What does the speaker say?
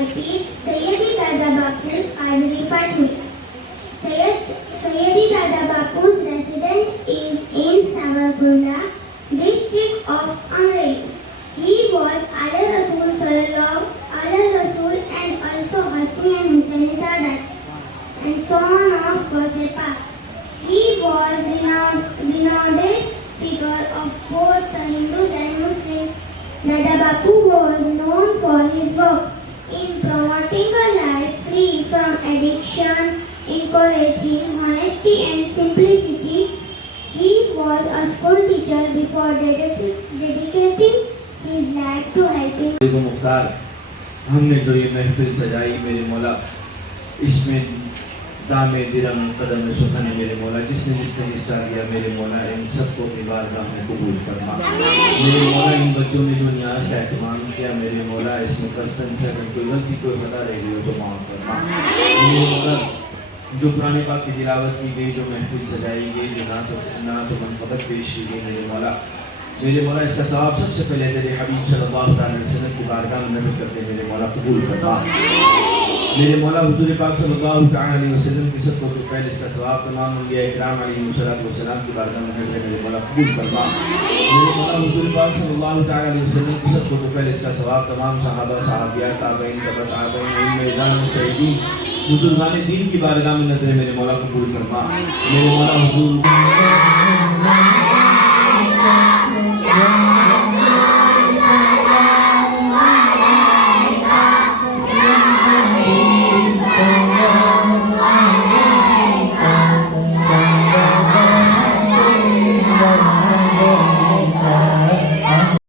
Committee, Sayyidi Dada Bapu, Adri Patni. Sayyidi Dada Bapu's residence is in Savarkunda, district of Amreli. He was Ala Rasul Sallallahu Ala Rasul and also Hasni and Hussain Sadat and son of Gosepa. He was renowned figure of both the Hindus and Muslims. Dada Bapu was known for his work in promoting a life free from addiction, encouraging honesty and simplicity. He was a school teacher before dedicating his life to helping. Mukhtar हमने जो ये महफिल सजाई मेरे मौला, इसमें दामे दिरम कदम सुखने मेरे मौला, जिसने जिसने हिस्सा लिया मेरे मौला, इन सबको अपनी बारगाह में कबूल फरमा। मेरे मौला, इन बच्चों ने जो न्याज का एहतमाम किया मेरे मौला, इसमें कसरत से अगर कोई गलती कोई खता रह गई हो तो माफ़ फरमा। मेरे मौला, जो पुराने पाक की तिलावत की गई, जो महफिल सजाई गई, जो नात मनक़बत पेश की गई मेरे मौला, इसका सवाब सबसे पहले तेरे हबीब सल्लल्लाहु अलैहि वसल्लम की बारगाह में नज़र करके मेरे मौला कबूल फरमा। मेरे मौला हुजूर पाक सल्लल्लाहु अलैहि वसल्लम की सबको तो पहले इसका सवाब तमाम अंबिया इकराम अलैहिस्सलाम की बारगाह में नज़र मेरे मौला कबूल फरमा। मेरे मौला हुजूर पाक सल्लल्लाहु अलैहि वसल्लम की सबको तो पहले इसका सवाब तमाम सहाबा साहबिया ताबईन तबा ताबईन इल्म मुस्तहीदीन बुजुर्गान दीन की बारगाह में नज़र मेरे मौला कबूल फरमा। मेरे मौला हुजूर